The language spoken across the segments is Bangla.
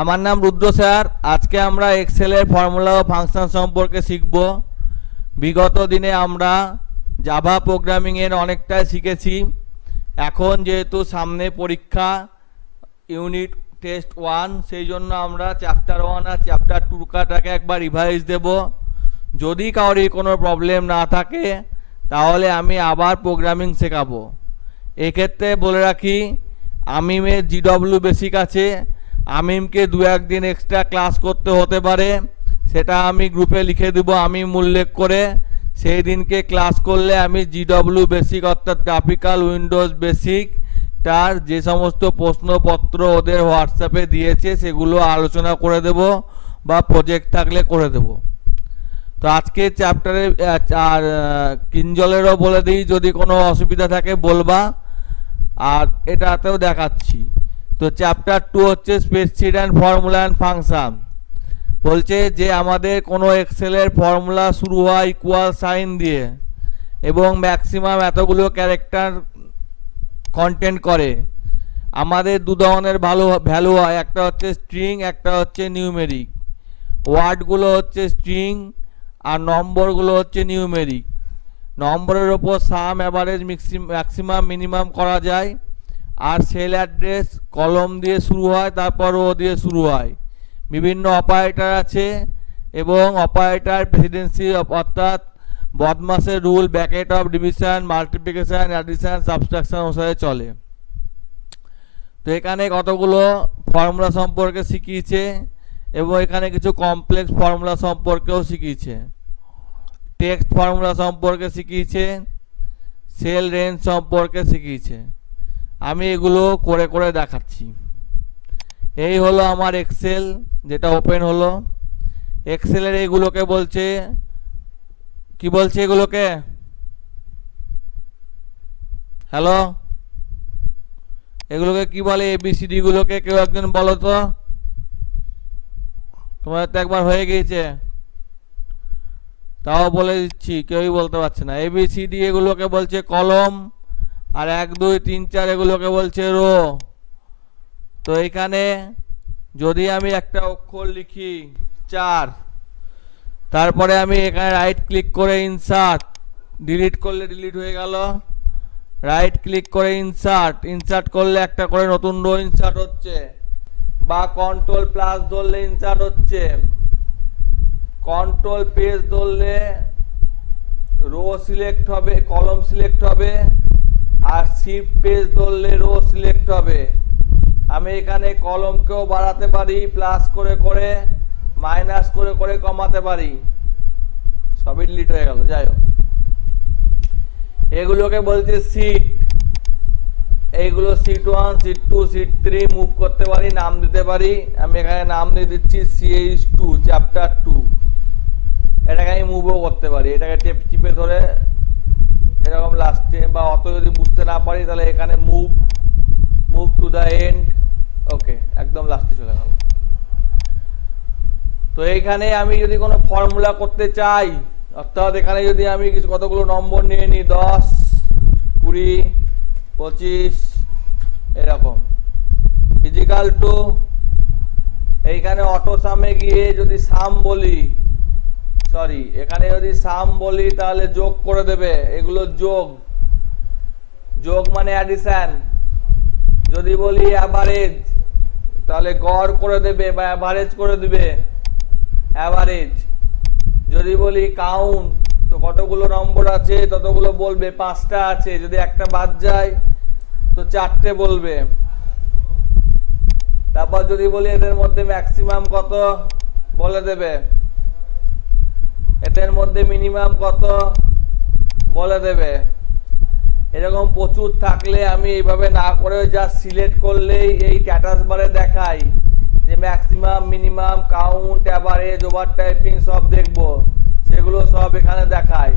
আমার নাম রুদ্র স্যার। আজকে আমরা এক্সেলের ফর্মুলা ও ফাংশন সম্পর্কে শিখব। বিগত দিনে আমরা জাভা প্রোগ্রামিংয়ের অনেকটাই শিখেছি। এখন যেহেতু সামনে পরীক্ষা ইউনিট টেস্ট 1, সেই জন্য আমরা চ্যাপ্টার 1 আর চ্যাপ্টার 2টাকে একবার রিভাইজ দেব। যদি কারোর কোনো প্রবলেম না থাকে তাহলে আমি আবার প্রোগ্রামিং শেখাবো। এক্ষেত্রে বলে রাখি, আমিমের জিডব্লিউ বেসিক আছে। আমিমকে 2-1 দিন এক্সট্রা ক্লাস করতে হতে পারে, সেটা আমি গ্রুপে লিখে দেব আমিম উল্লেখ করে। সেই দিনকে ক্লাস করলে আমি জিডব্লিউ বেসিক অর্থাৎ গ্রাফিক্যাল উইন্ডোজ বেসিক তার যে সমস্ত প্রশ্নপত্র ওদের হোয়াটসঅ্যাপে দিয়েছে সেগুলো আলোচনা করে দেব বা প্রজেক্ট থাকলে করে দেব। তো আজকে চ্যাপ্টারে আর কিঞ্জলেরও বলে দিই, যদি কোনো অসুবিধা থাকে বলবা, আর এটাতেও দেখাচ্ছি। তো চ্যাপ্টার 2 হচ্ছে spreadsheet and formula and function. বলছে যে আমাদের কোনো এক্সেলের ফর্মুলা শুরু হয় ইকুয়াল সাইন দিয়ে এবং ম্যাক্সিমাম এতগুলো ক্যারেক্টার কন্টেন্ট করে। আমাদের দু ধরনের ভ্যালু হয়, একটা হচ্ছে স্ট্রিং, একটা হচ্ছে নিউমেরিক। ওয়ার্ডগুলো হচ্ছে স্ট্রিং আর নম্বরগুলো হচ্ছে নিউমেরিক। নম্বরের ওপর সাম, অ্যাভারেজ, ম্যাক্সিমাম, মিনিমাম করা যায়। আর সেল অ্যাড্রেস কলম দিয়ে শুরু হয়, তারপর ও দিয়ে শুরু হয়। বিভিন্ন অপারেটর আছে এবং অপারেটর প্রেসিডেন্সি অর্থাৎ বদমাসের rule, bracket of division, multiplication, addition, subtraction অনুসারে চলে। তো এখানে কতগুলো ফর্মুলা সম্পর্কে শিখিয়েছে এবং এখানে কিছু কমপ্লেক্স ফর্মুলা সম্পর্কেও শিখিয়েছে। টেক্সট ফর্মুলা সম্পর্কে শিখিয়েছে, সেল রেঞ্জ সম্পর্কে শিখিয়েছে। আমি এগুলো করে করে দেখাচ্ছি। এই হলো আমার এক্সেল, যেটা ওপেন হলো। এক্সেলের এইগুলোকে বলছে, কি বলছে এগুলোকে? হ্যালো, এগুলোকে কি বলে? এবিসিডি গুলোকে কেউ একজন বলো তো। তোমার তো একবার হয়ে গিয়েছে, তাও বলে দিচ্ছি, কেউই বলতে পারছে না। এবিসিডি এগুলোকে বলছে কলম, আর 1 2 3 4 এগুলোকে বলছে রো। তো এখানে যদি আমি একটা অক্ষর লিখি 4, তারপরে আমি এখানে রাইট ক্লিক করে ইনসার্ট, ডিলিট করলে ডিলিট হয়ে গেল। রাইট ক্লিক করে ইনসার্ট, ইনসার্ট করলে একটা করে নতুন রো ইনসার্ট হচ্ছে, বা কন্ট্রোল প্লাস ধরলে ইনসার্ট হচ্ছে, কন্ট্রোল পেজ ধরলে রো সিলেক্ট হবে, কলম সিলেক্ট হবে, আর শিফট পেজ ধরলে রো সিলেক্ট হবে। আমি এখানে কলমকেও বাড়াতে পারি, প্লাস করে করে, মাইনাস করে করে কমাতে পারি। সবই ডিলিট হয়ে গেল, যাই হোক। এগুলোকে বলছে সিট। এইগুলো সিট 1, সিট 2, সিট 3 মুভ করতে পারি, নাম দিতে পারি। আমি এখানে নাম দিয়ে দিচ্ছি CH2 চ্যাপ্টার 2। এটাকে আমি মুভও করতে পারি, এটাকে চিপে ধরে এরকম লাস্টে, বা অত যদি বুঝতে না পারি তাহলে এখানে মুভ টু দ্য এন্ড। ওকে, একদম লাস্টে চলে গেল। তো এইখানে আমি যদি কোনো ফর্মুলা করতে চাই, অর্থাৎ এখানে যদি আমি কিছু কতগুলো নম্বর নিয়ে নিই, 10, 20, 25 এরকম, ইজিক্যাল টু, এইখানে অটো সামে গিয়ে যদি সাম বলি, সরি এখানে যদি সাম বলি তাহলে যোগ করে দেবে। এগুলো যোগ, যোগ মানে অ্যাডিশন। যদি বলি অ্যাভারেজ তাহলে গড় করে দেবে বা অ্যাভারেজ করে দিবে, অ্যাভারেজ। যদি বলি কাউন্ট, তো কতগুলো নম্বর আছে ততগুলো বলবে, 5টা আছে, যদি একটা বাদ যায় তো 4টে বলবে। তারপর যদি বলি এদের মধ্যে ম্যাক্সিমাম কত বলে দেবে, এদের মধ্যে মিনিমাম কত বলে দেবে। এরকম প্রচুর থাকলে আমি এইভাবে না করে জাস্ট সিলেক্ট করলেই এই স্ট্যাটাস বারে দেখাই যে maximum, minimum, count, average, over typing সব দেখবো, সেগুলো সব এখানে দেখায়।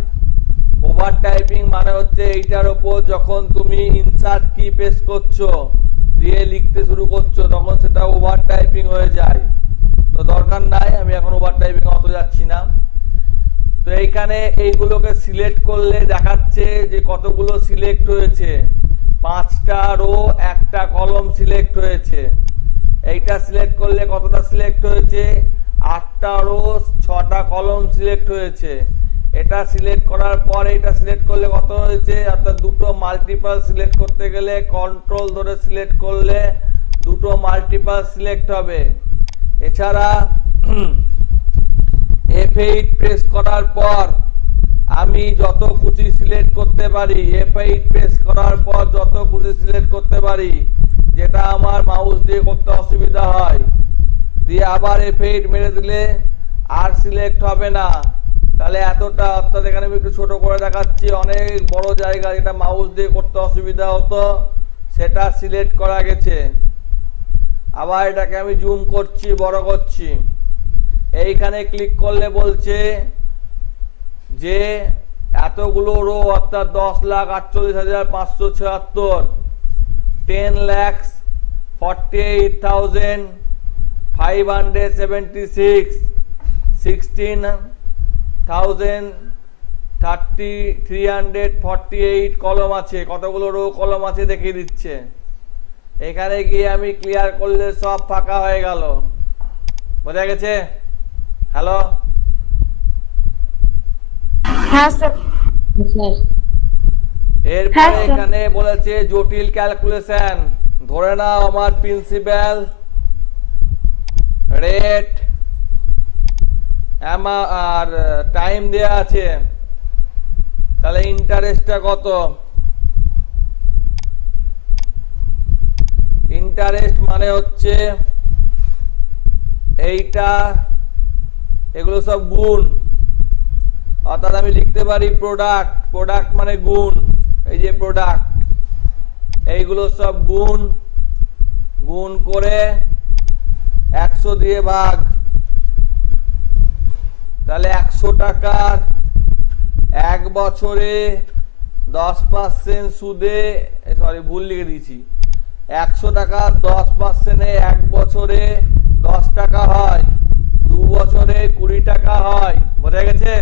ওভার টাইপিং মানে হচ্ছে এইটার ওপর যখন তুমি ইনসার্ট কি পেশ করছো, দিয়ে লিখতে শুরু করছো, তখন সেটা ওভার টাইপিং হয়ে যায়। তো দরকার নাই, আমি এখন ওভার টাইপিং অত যাচ্ছি না। তো এইখানে এইগুলোকে সিলেক্ট করলে দেখাচ্ছে যে কতগুলো সিলেক্ট হয়েছে, 5টা রো, একটা কলম সিলেক্ট হয়েছে। এইটা সিলেক্ট করলে কতটা সিলেক্ট হয়েছে, 8টা রো 6টা কলম সিলেক্ট হয়েছে। এটা সিলেক্ট করার পর এটা সিলেক্ট করলে কত হয়েছে, অর্থাৎ দুটো মাল্টিপল সিলেক্ট করতে গেলে কন্ট্রোল ধরে সিলেক্ট করলে দুটো মাল্টিপল সিলেক্ট হবে। এছাড়া F8 প্রেস করার পর আমি যত খুশি সিলেক্ট করতে পারি, F8 প্রেস করার পর যত খুশি সিলেক্ট করতে পারি, যেটা আমার মাউস দিয়ে করতে অসুবিধা হয়। দিয়ে আবার F8 মেরে দিলে আর সিলেক্ট হবে না। তাহলে এতটা, অর্থাৎ এখানে আমি একটু ছোট করে দেখাচ্ছি, অনেক বড় জায়গা যেটা মাউস দিয়ে করতে অসুবিধা হতো সেটা সিলেক্ট করা গেছে। আবার এটাকে আমি জুম করছি, বড় করছি। এইখানে ক্লিক করলে বলছে যে এতগুলো রো, অর্থাৎ 10,48,576, 10,48,576, 16,348 কলম আছে। কতগুলো রো কলম আছে দেখিয়ে দিচ্ছে। এখানে গিয়ে আমি ক্লিয়ার করলে সব ফাঁকা হয়ে গেল। বোঝা গেছে? হ্যালো, হ্যাঁ স্যার। এরপরে এখানে বলেছে জটিল ক্যালকুলেশন। ধরে নাও আমার প্রিন্সিপাল, রেট আর টাইম দেয়া আছে, তাহলে ইন্টারেস্টটা কত? ইন্টারেস্ট মানে হচ্ছে এইটা, এগুলো সব গুণ, অর্থাৎ আমি লিখতে পারি প্রোডাক্ট, প্রোডাক্ট মানে গুণ, এই যে প্রোডাক্ট, এইগুলো সব গুণ, গুণ করে 100 দিয়ে ভাগ, তাহলে 100 টাকার 1 বছরে 10% সুদে, সরি ভুল লিখে দিয়েছি, 100 টাকা 10%-এ 1 বছরে 10 টাকা হয়, 2 বছরে 20 টাকা হয়। বোঝা গেছে?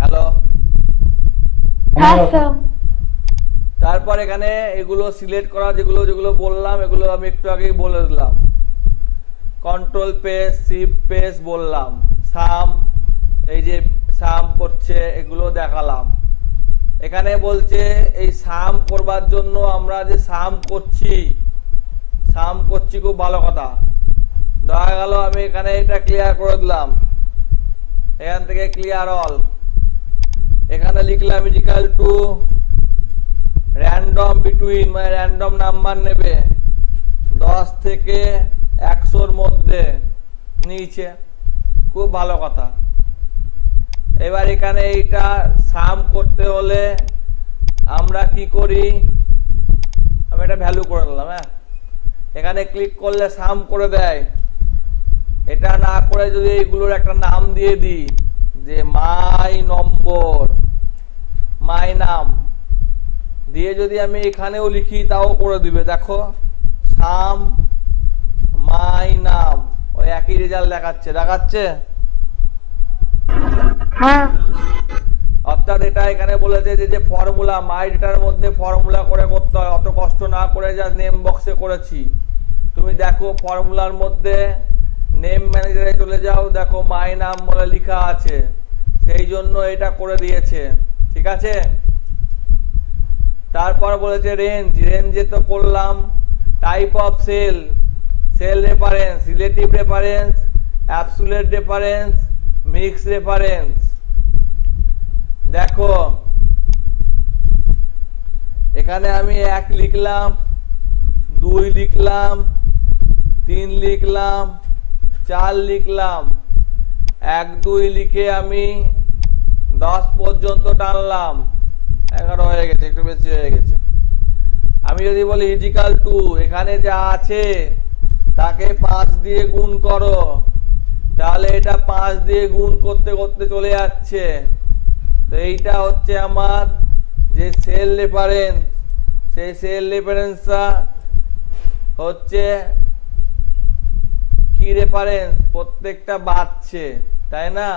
হ্যালো, তারপর এখানে এগুলো সিলেক্ট করা, যেগুলো যেগুলো বললাম এগুলো আমি একটু আগেই বলে দিলাম। কন্ট্রোল পেস, শিফট পেস বললাম, সাম, এই যে সাম করছে এগুলো দেখালাম। এখানে বলছে এই সাম করবার জন্য আমরা যে সাম করছি খুব ভালো কথা। দেখা গেল আমি এখানে এটা ক্লিয়ার করে দিলাম, এখান থেকে ক্লিয়ার অল, এখানে লিখলাম ইকুয়াল টু র্যান্ডম বিটুইন, মানে র্যান্ডম নাম্বার নেবে 10 থেকে 100-র মধ্যে নিচে, খুব ভালো কথা। এবার এখানে এইটা সাম করতে হলে আমরা কি করি, আমি এটা ভ্যালু করে দিলাম। হ্যাঁ, এখানে ক্লিক করলে সাম করে দেয়। এটা না করে যদি এইগুলোর একটা নাম দিয়ে দিই, যে মাই নম্বর, মাই নাম দিয়ে যদি আমি এখানেও লিখি তাও করে দিবে। দেখো, সাম মাই নাম, ওই একই রেজাল্ট দেখাচ্ছে। হ্যাঁ, অর্থাৎ এটা এখানে বলেছে যে ফর্মুলা, মাই ডেটার মধ্যে ফর্মুলা করে করতে হয়, অত কষ্ট না করে যা নেম বক্সে করেছি। তুমি দেখো ফর্মুলার মধ্যে নেম ম্যানেজারে চলে যাও, দেখো মাই নাম বলে লেখা আছে, সেই জন্য এটা করে দিয়েছে। ঠিক আছে? তারপর বলেছে রেঞ্জ, রেঞ্জে তো করলাম। Type of cell, cell reference, relative reference, absolute reference, mix reference. দেখো এখানে আমি 1 লিখলাম, 2 লিখলাম, 3 লিখলাম, 4 লিখলাম, 1 2 লিখে আমি 10 পর্যন্ত টানলাম, 11 হয়ে গেছে, একটু বেশি হয়ে গেছে। আমি যদি বলি ইজিক্যাল টু, এখানে যা আছে তাকে 5 দিয়ে গুণ করো, তাহলে এটা 5 দিয়ে গুণ করতে করতে চলে যাচ্ছে। তো এইটা হচ্ছে আমার যে সেল রেফারেন্স, সেই সেল রেফারেন্সটা হচ্ছে কি রেফারেন্স, প্রত্যেকটা বাড়ছে, তাই না?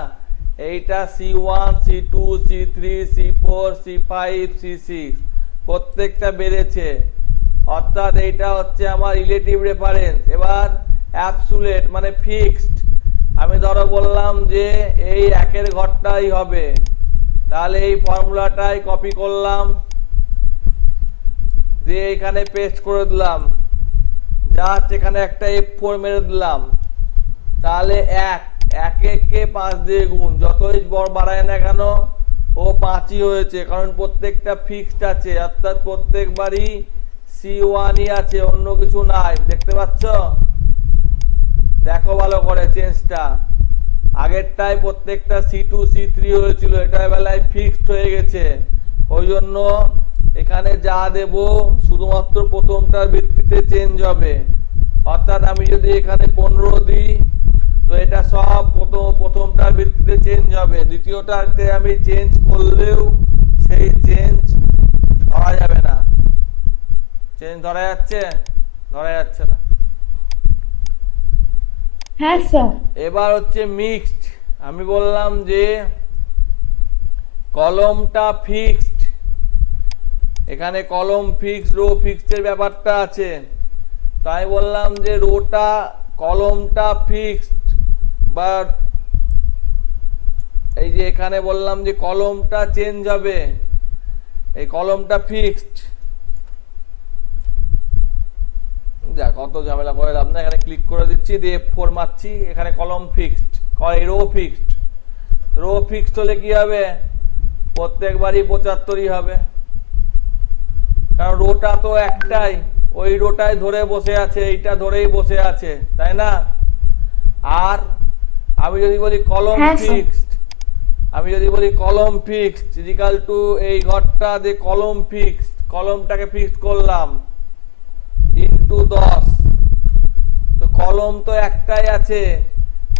এইটা C1, C2, C3, C4, C5, C6, প্রত্যেকটা বেড়েছে, অর্থাৎ এইটা হচ্ছে আমার রিলেটিভ রেফারেন্স। এবার অ্যাবসুলেট মানে ফিক্সড, আমি ধরো বললাম যে এই একের ঘরটাই হবে, তাহলে এই ফর্মুলাটাই কপি করলাম, দিয়ে এখানে পেস্ট করে দিলাম, জাস্ট এখানে একটা F4 মেরে দিলাম, তাহলে একে কে 5 দিয়ে গুণ, যতই বড় বাড়ায় না কেন ও 5ই হয়েছে, কারণ প্রত্যেকটা ফিক্সড আছে, অর্থাৎ প্রত্যেকবারই C1ই আছে, অন্য কিছু নাই। দেখতে পাচ্ছ? দেখো ভালো করে চেঞ্জটা, আগেরটায় প্রত্যেকটা C2 C3 হয়েছিল, এটার বেলায় ফিক্সড হয়ে গেছে, ওই জন্য এখানে যা দেব শুধুমাত্র প্রথমটার ভিত্তিতে চেঞ্জ হবে। অর্থাৎ আমি যদি এখানে 15 দিই তো এটা সব প্রথমটার ভিত্তিতে চেঞ্জ হবে, দ্বিতীয়টাতে আমি চেঞ্জ করলেও সেই চেঞ্জ ধরা যাবে না। চেঞ্জ ধরা যাচ্ছে? ধরা যাচ্ছে না। হ্যাঁ স্যার। এবার হচ্ছে মিক্সড, আমি বললাম যে কলমটা ফিক্সড, এখানে কলম ফিক্সড রো ফিক্সড এর ব্যাপারটা আছে, তাই বললাম যে রোটা কলমটা ফিক্সড, বা এই যে এখানে বললাম যে কলমটা চেঞ্জ হবে, এই কলমটা ফিক্সড। যা কত ঝামেলা করে লাভ না, এখানে ক্লিক করে দিচ্ছি, দিয়ে F4 মারছি, এখানে column fixed, row fixed. Row fixed হলে কি হবে? প্রত্যেকবারই 75ই হবে, কারণ রোটা তো একটাই, ওই রোটাই ধরে বসে আছে, এইটা ধরেই বসে আছে, তাই না? আর আমি যদি বলি কলম ফিক্সড, আমি যদি বলি কলম ফিক্সড ইকুয়াল টু এই ঘরটা যে কলম ফিক্সড, কলমটাকে ফিক্সড করলাম ইনটু 10, তো কলম তো একটাই আছে,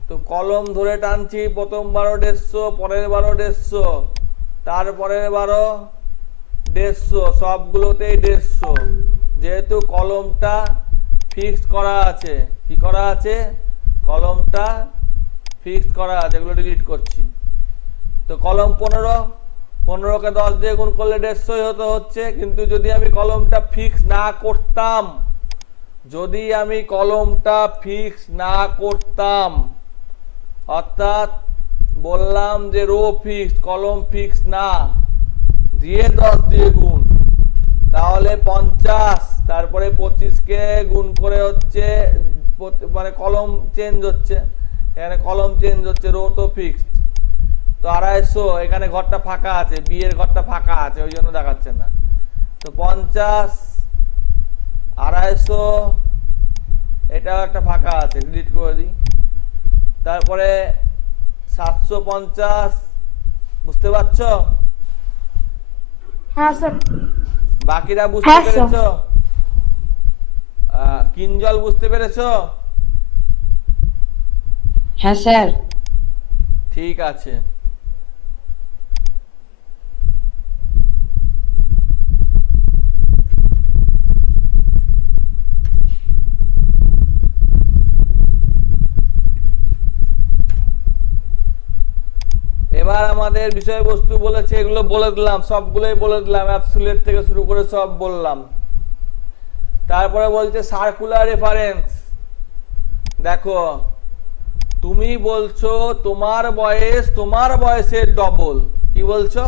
তো কলম ধরে টানছি, প্রথম 12 150, পরের 12 150, তারপরের 12 150, সবগুলোতেই 150, যেহেতু কলমটা ফিক্সড করা আছে। কি করা আছে? কলমটা ফিক্সড করা আছে, এগুলো ডিলিট করছি। তো কলম 15, 15কে 10 দিয়ে গুণ করলে 150 হচ্ছে, কিন্তু যদি আমি কলমটা ফিক্স না করতাম, যদি আমি কলমটা ফিক্স না করতাম, অর্থাৎ বললাম যে রো ফিক্সড কলম ফিক্স না, দিয়ে 10 দিয়ে গুণ, তাহলে 50, তারপরে 25কে গুণ করে হচ্ছে, মানে কলম চেঞ্জ হচ্ছে, এখানে কলম চেঞ্জ হচ্ছে, রো তো ফিক্সড, তো 250, এখানে ঘরটা ফাঁকা আছে, বি এর ঘরটা ফাঁকা আছে, ওই জন্য দেখাচ্ছে না। তো 50, 250, এটাও একটা ফাঁকা আছে, ডিলিট করে দিই। তারপরে 750, বুঝতে পারছো? হ্যাঁ স্যার। বাকিরা বুঝতে পেরেছো? কিঞ্জল বুঝতে পেরেছো? হ্যাঁ স্যার। ঠিক আছে। এবার আমাদের বিষয়বস্তু বলেছে, এগুলো বলে দিলাম, সবগুলোই বলে দিলাম, অ্যাবসুলেট থেকে শুরু করে সব বললাম। তারপরে বলছে সার্কুলার রেফারেন্স। দেখো, তুমি বলছো তোমার বয়স তোমার বয়সের ডবল। কি বলছো?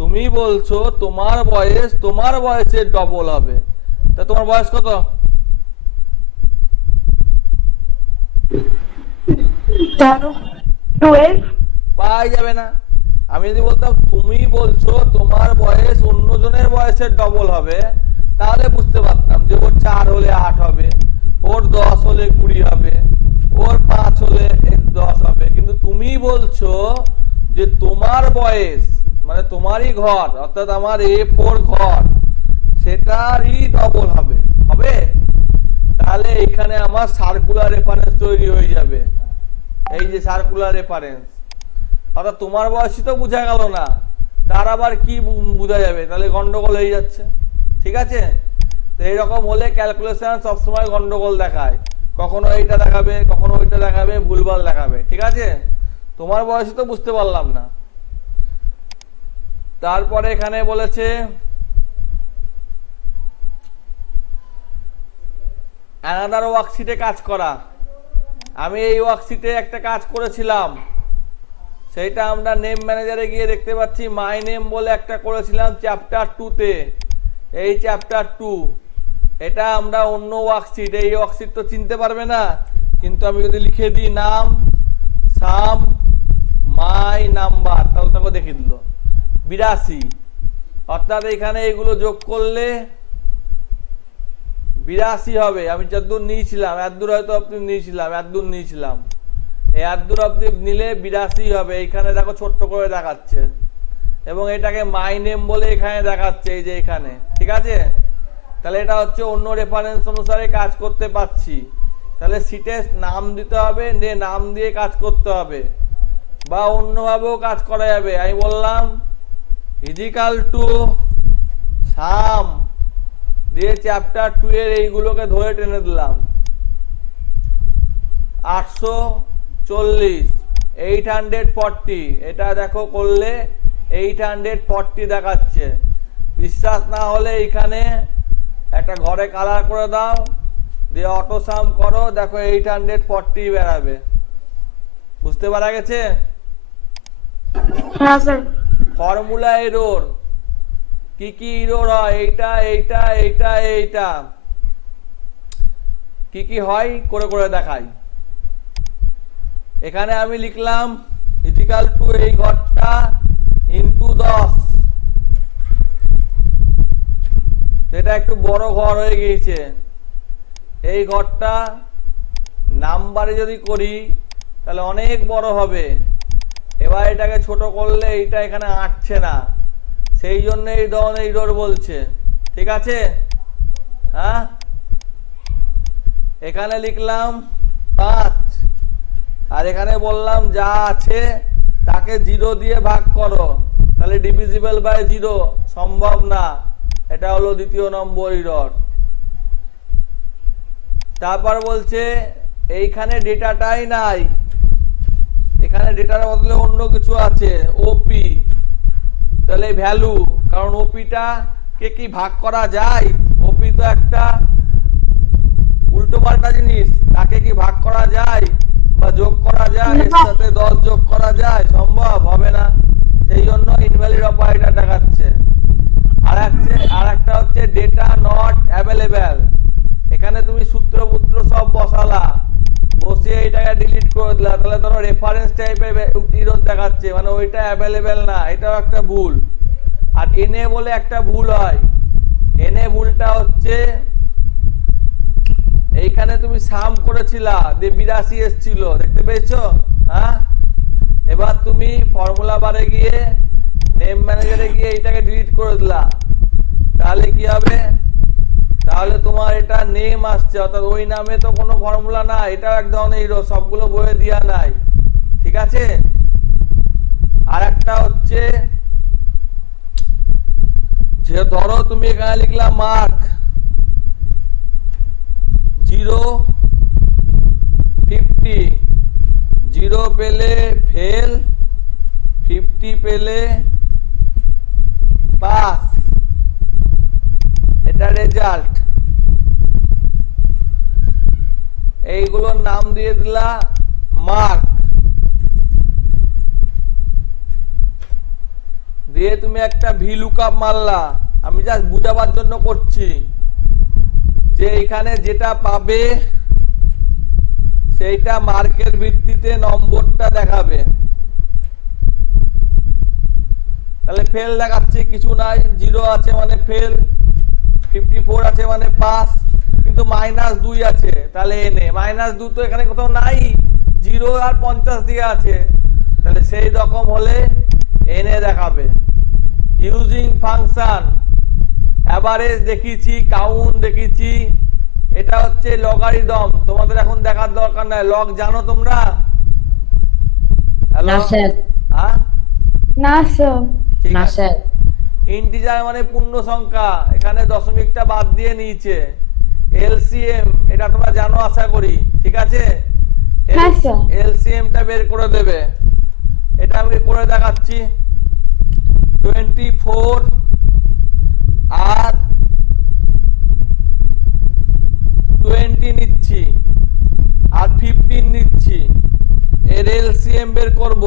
তুমি বলছো তোমার বয়স তোমার বয়সের ডবল হবে, তা তোমার বয়স কত? 12। পাওয়া যাবে না। আমি যদি বলতাম তুমি বলছো তোমার বয়স অন্যজনের বয়সের ডবল হবে, তাহলে বুঝতে পারতাম যে ওর 4 হলে 8 হবে, ওর 10 হলে 20 হবে, ওর 5 হলে 10 হবে। কিন্তু তুমি বলছো যে তোমার বয়স মানে তোমারই ঘর, অর্থাৎ আমার A4 ঘর, সেটারই ডবল হবে। হবে? তাহলে এখানে আমার সার্কুলার রেফারেন্স তৈরি হয়ে যাবে। এই যে সার্কুলার রেফারেন্স, অর্থাৎ তোমার বয়সই তো বোঝা গেল না, তার আবার কি বোঝা যাবে? তাহলে গন্ডগোল হয়ে যাচ্ছে। ঠিক আছে? তো এইরকম হলে ক্যালকুলেশন সবসময় গন্ডগোল দেখায়, কখনো এইটা দেখাবে, কখনো ওইটা দেখাবে, ভুলভাল দেখাবে। ঠিক আছে? তোমার বয়সই তো বুঝতে পারলাম না। তারপরে এখানে বলেছে অ্যানাদার ওয়ার্কশিটে কাজ করা। আমি এই ওয়ার্কশিটে একটা কাজ করেছিলাম, সেইটা আমরা নেম ম্যানেজারে গিয়ে দেখতে পাচ্ছি মাই নেম বলে একটা করেছিলাম চ্যাপ্টার 2-তে। এই চ্যাপ্টার 2 এটা আমরা অন্য ওয়ার্কশিট, এই ওয়ার্কশিট তো চিনতে পারবে না, কিন্তু আমি যদি লিখে দিই নাম সাম মাই নাম্বার, তাহলে তাকে দেখে দিল 82। অর্থাৎ এখানে এগুলো যোগ করলে 82 হবে। আমি যতদূর নিয়েছিলাম এতদূর হয়তো আপনি নিয়েছিলাম, এতদূর নিয়েছিলাম, এই এতদূর অব্দি নিলে 82 হবে। এইখানে দেখো ছোট্ট করে দেখাচ্ছে, এবং এটাকে মাই নেম বলে এখানে দেখাচ্ছে, এই যে এখানে। ঠিক আছে, তাহলে এটা হচ্ছে অন্য রেফারেন্স অনুসারে কাজ করতে পারছি। তাহলে সিটে নাম দিতে হবে, দিয়ে নাম দিয়ে কাজ করতে হবে, বা অন্যভাবেও কাজ করা যাবে। আমি বললাম ইজিক্যাল টু সাম দিয়ে চ্যাপ্টার 2 এর এইগুলোকে ধরে টেনে দিলাম 840 840। এটা দেখো করলে 840 দেখাচ্ছে। বিশ্বাস না হলে এখানে একটা ঘরে কালার করে দাও, দিয়ে অটো সাম করো, দেখো 840 বেরাবে। বুঝতে পারা গেছে? হ্যাঁ স্যার। ফর্মুলা এরর, কি কি এরর হয়? এইটা এইটা এইটা এইটা কি কি হয় করে করে দেখাই। এখানে আমি লিখলাম ইজিক্যাল টু এই ঘরটা ইনটু 10, এটা একটু বড় ঘর হয়ে গিয়েছে। এই ঘরটা নাম্বারে যদি করি তাহলে অনেক বড় হবে। এবার এটাকে ছোট করলে এইটা এখানে আটছে না, সেই জন্য এই ধরনের এরর বলছে। ঠিক আছে, হ্যাঁ। এখানে লিখলাম 5, আর এখানে বললাম যা আছে তাকে 0 দিয়ে ভাগ করো, তাহলে ডিভিজিবল বাই 0 সম্ভব না। এটা হলো দ্বিতীয় নম্বর এরর। তারপর বলছে এইখানে ডেটাটাই নাই, এখানে ডেটার বদলে অন্য কিছু আছে, ওপি। তাহলে ভ্যালু, কারণ ওপিটা কে কি ভাগ করা যায়? ওপি তো একটা উল্টো পাল্টা জিনিস, তাকে কি ভাগ করা যায় বা যোগ করা যায়? এর সাথে 10 যোগ করা যায়? সম্ভব হবে না, সেই জন্য ইনভ্যালিড অপারেটর দেখাচ্ছে। আর একটা হচ্ছে ডেটা নট অ্যাভেলেবেল। এখানে তুমি সূত্রপুত্র সব বসালা, বসিয়ে এইটাকে ডিলিট করে দিলা, তাহলে ধরো রেফারেন্স টাইপের এরর দেখাচ্ছে, মানে ওইটা অ্যাভেলেবেল না, এটাও একটা ভুল। আর এনএ বলে একটা ভুল হয়। এনএ ভুলটা হচ্ছে এইখানে তুমি সাম করেছিলা, দিয়ে 82 এসেছিল, দেখতে পেয়েছো? হ্যাঁ, এবার তুমি ফর্মুলা বারে গিয়ে নেম ম্যানেজারে গিয়ে এইটাকে ডিলিট করে দিলা, তাহলে কি হবে? তাহলে তোমার এটা নেম আসছে, অর্থাৎ ওই নামে তো কোনো ফর্মুলা না, এটাও এক ধরনের এরর, সবগুলো বইয়ে দেওয়া নাই। ঠিক আছে। আর একটা হচ্ছে যে ধরো তুমি এখানে লিখলা মার্ক 050, 0 পেলে ফেল, 50 পেলে পাস, এটা রেজাল্ট। এইগুলোর নাম দিয়ে দিলা মার্ক, দিয়ে তুমি একটা ভি লুকআপ মারলা। আমি জাস্ট বুঝাবার জন্য করছি যে এখানে যেটা পাবে সেইটা মার্কের ভিত্তিতে নম্বরটা দেখাবে। তাহলে ফেল দেখাচ্ছে, কিছু নাই, 0 আছে মানে ফেল, 54 আছে মানে পাস, কিন্তু -2 আছে, তাহলে এনে -2 তো এখানে কোথাও নাই, 0 আর 50 দিয়ে আছে, তাহলে সেই রকম হলে এনে দেখাবে। ইউজিং ফাংশন অ্যাভারেজ দেখিয়েছি, কাউন্ট দেখিয়েছি, এটা হচ্ছে লগারিদম। তোমাদের এখন দেখার দরকার নাই, লগ জানো তোমরা? হ্যালো, না স্যার। হ্যাঁ না স্যার। ঠিক না আছে। স্যার। ইন্টিজার মানে পূর্ণ সংখ্যা, এখানে দশমিকটা বাদ দিয়ে নিয়েছে। এলসিএম এটা তোমরা জানো আশা করি, ঠিক আছে? হ্যাঁ স্যার। এলসিএমটা বের করে দেবে, এটা আমি করে দেখাচ্ছি। 24 আর 20 নিচ্ছে। বের করব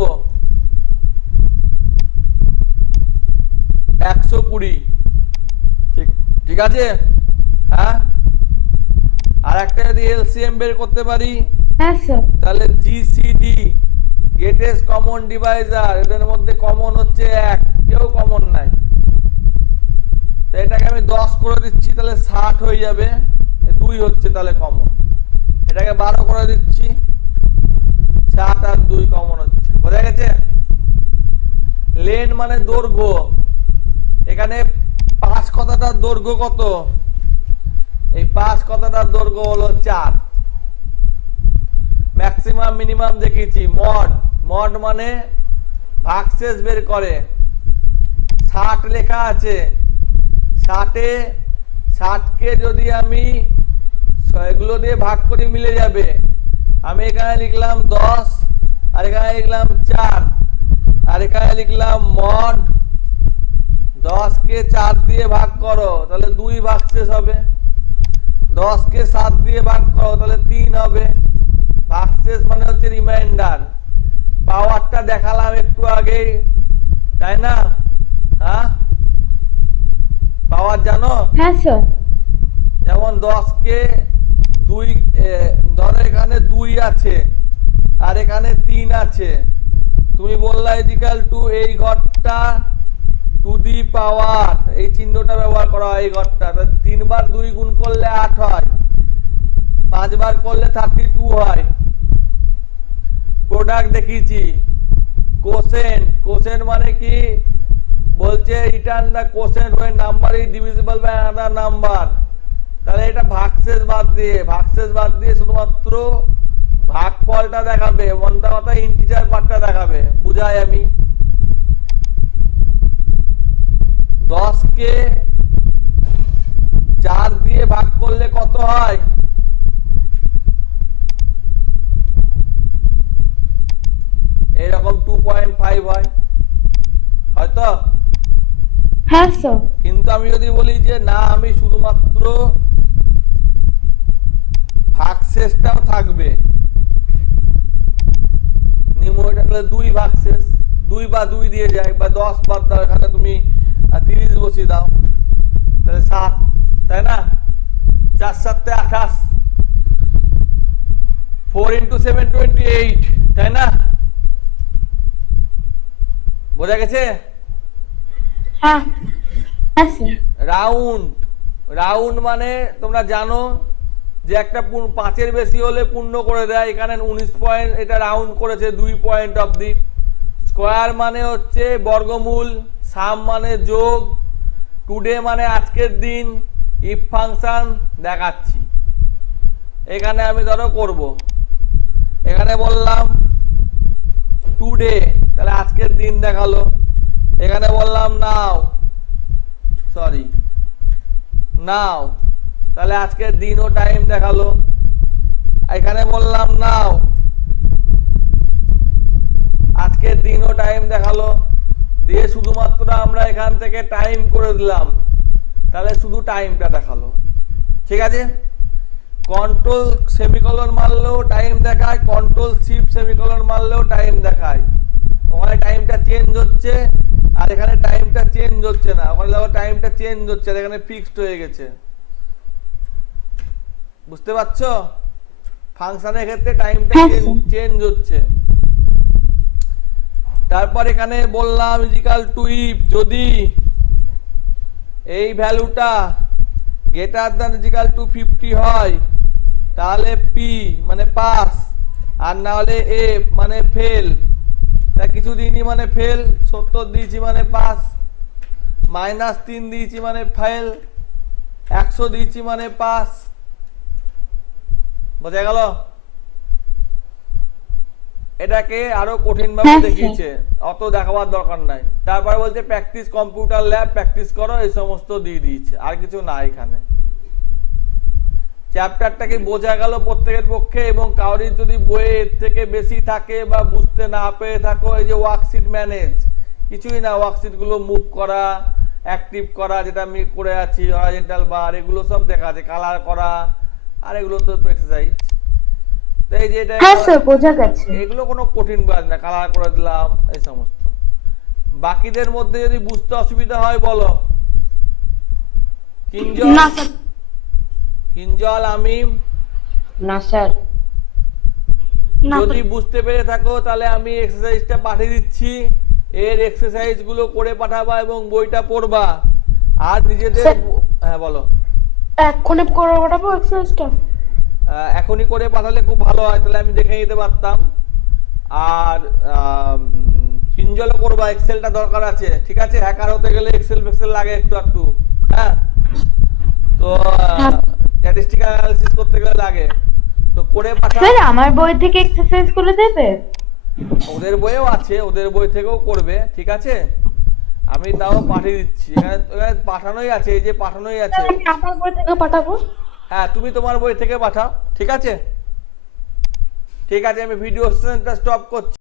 120, ঠিক ঠিক আছে। হ্যাঁ, আর একটা যদি এলসিএম বের করতে পারি হ্যাঁ স্যার। তাহলে জিসিডি গ্রেটেস্ট কমন ডিভাইজার, এদের মধ্যে কমন হচ্ছে 1, কেউ কমন নাই। তো এটাকে আমি 10 করে দিচ্ছি, তাহলে 60 হয়ে যাবে, 2 হচ্ছে তাহলে কমন। এটাকে 12 করে দিচ্ছি, 60 আর 2 কমন হচ্ছে। বোঝা গেছে? লেন মানে দৈর্ঘ্য, এখানে 5 কথাটার দৈর্ঘ্য কত? এই 5 কথাটার দৈর্ঘ্য হলো 4। ম্যাক্সিমাম মিনিমাম দেখিয়েছি। মড, মড মানে ভাগশেষ বের করে। 60 লেখা আছে, 60কে যদি আমি এগুলো দিয়ে ভাগ করে মিলে যাবে। আমি এখানে লিখলাম 10, আর এখানে লিখলাম 4, আর এখানে লিখলাম মড 10কে 4 দিয়ে ভাগ করো, তাহলে 2 ভাগশেষ হবে। 10কে 7 দিয়ে ভাগ করো, তাহলে 3 হবে। ভাগশেষ মানে হচ্ছে রিমাইন্ডার। পাওয়ারটা দেখালাম একটু আগে, তাই না? হ্যাঁ, পাওয়ার জানো? হ্যাঁ স্যার। যেমন 10কে 2, ধরো এখানে 2 আছে আর এখানে 3 আছে, তুমি বললা ইজিক্যাল টু এই ঘরটা টু দি পাওয়ার, এই চিহ্নটা ব্যবহার করা হয় এই ঘরটা। 3 বার 2 গুণ করলে 8 হয়, 5 বার করলে 32 হয়। প্রোডাক্ট দেখিয়েছি। কোসেন্ট, কোসেন্ট মানে কি? বলছে return the quotient when number is divisible by another number। তাহলে এটা ভাগশেষ বাদ দিয়ে, ভাগশেষ বাদ দিয়ে শুধুমাত্র ভাগফলটা দেখাবে, মনটা কথা ইন্টিজার পার্টটা দেখাবে। বুঝাই আমি? 10কে 4 দিয়ে ভাগ করলে কত হয়? এরকম 2.5 হয় হয়তো। হ্যাঁ স্যার। কিন্তু আমি যদি বলি যে না, আমি শুধুমাত্র ভাগশেষটাও থাকবে, নিমোটা, তাহলে 2 ভাগশেষ, 2 বা 2 দিয়ে যায়, বা 10 বাদ দাও, এখানে তুমি 30 বসিয়ে দাও, তাহলে 7, তাই না? 4 7 28, 4 × 7 28, তাই না? বোঝা গেছে? হ্যাঁ হ্যাঁ স্যার। রাউন্ড, রাউন্ড মানে তোমরা জানো যে একটা 5-এর বেশি হলে পূর্ণ করে দেয়। এখানে 19 পয়েন্ট, এটা রাউন্ড করেছে 2 পয়েন্ট অবধি। স্কোয়ার মানে হচ্ছে বর্গমূল, সাম মানে যোগ, টুডে মানে আজকের দিন, ইফ ফাংশন দেখাচ্ছি। এখানে আমি ধরো করব, এখানে বললাম টুডে, তাহলে আজকের দিন দেখালো। এখানে বললাম নাও, সরি নাও, তাহলে আজকের দিন ও টাইম দেখালো। এখানে বললাম নাও, আজকের দিন ও টাইম দেখালো। দিয়ে শুধুমাত্র আমরা এখান থেকে টাইম করে দিলাম, তাহলে শুধু টাইমটা দেখালো। ঠিক আছে? কন্ট্রোল সেমিকলন মারলেও টাইম দেখায়, কন্ট্রোল শিফট সেমিকলন মারলেও টাইম দেখায়। ওখানে টাইমটা চেঞ্জ হচ্ছে আর এখানে টাইমটা চেঞ্জ হচ্ছে না, ওখানে টাইমটা চেঞ্জ হচ্ছে আর এখানে ফিক্সড হয়ে গেছে। বুঝতে পারছো? ফাংশনের ক্ষেত্রে টাইমটা চেঞ্জ হচ্ছে। তারপর এখানে বললাম ইজিক্যাল টু ইফ, যদি এই ভ্যালুটা গ্রেটার দ্যান ইজিক্যাল টু 50 হয়, তাহলে পি মানে পাস, আর না হলে এফ মানে ফেল। তা কিছু দিইনি মানে ফেল, 70 দিয়েছি মানে পাস, -3 দিয়েছি মানে ফেল, 100 দিয়েছি মানে পাস। বোঝা গেল? এটাকে আরো কঠিন ভাবে দেখিয়েছে, অত দেখাবার দরকার নাই। তারপর বলছে প্র্যাকটিস কম্পিউটার ল্যাব, প্র্যাকটিস করো, এই সমস্ত দিয়ে দিয়েছে, আর কিছু না এখানে। চ্যাপ্টারটাকে বোঝা গেল প্রত্যেকের পক্ষে, এবং কাউরির যদি বইয়ে এর থেকে বেশি থাকে বা বুঝতে না পেরে থাকো, এই যে ওয়ার্কশিট ম্যানেজ, কিছুই না, ওয়ার্কশিট গুলো মুভ করা, অ্যাক্টিভ করা, যেটা আমি করে আছি, হরাইজন্টাল বার, এগুলো সব দেখা আছে, কালার করা, আর এগুলো তো এক্সারসাইজ। তো এই যে এটা হ্যাঁ স্যার বোঝা গেছে। এগুলো কোনো কঠিন কাজ না, কালার করে দিলাম এই সমস্ত। বাকিদের মধ্যে যদি বুঝতে অসুবিধা হয় বলো। কিঞ্জল, না স্যার। কিঞ্জল, আমিম, না স্যার। না যদি বুঝতে পেরে থাকো তাহলে আমি এক্সারসাইজটা পাঠিয়ে দিচ্ছি, এর এক্সারসাইজ গুলো করে পাঠাবা এবং বইটা পড়বা। আর নিজেদের স্যার। হ্যাঁ বলো। এক্ষুনি করে পাঠাবো এক্সারসাইজটা? এখনই করে পাঠালে খুব ভালো হয়, তাহলে আমি দেখে নিতে পারতাম। আর কিঞ্জলও করবা, এক্সেলটা দরকার আছে, ঠিক আছে? হ্যাকার হতে গেলে এক্সেল ফেক্সেল লাগে একটু একটু, হ্যাঁ? তো হ্যাঁ। স্ট্যাটিস্টিক্যাল অ্যানালিসিস করতে গেলে লাগে, তো করে পাঠা। স্যার আমার বই থেকে এক্সারসাইজ করে দেবে? ওদের বইও আছে, ওদের বই থেকেও করবে, ঠিক আছে? আমি তাও পাঠিয়ে দিচ্ছি, এখানে এখানে পাঠানোই আছে, এই যে পাঠানোই আছে। স্যার আমি আমার বই থেকে পাঠাবো? হ্যাঁ তুমি তোমার বই থেকে পাঠাও, ঠিক আছে? ঠিক আছে, আমি ভিডিও সেশনটা স্টপ করছি।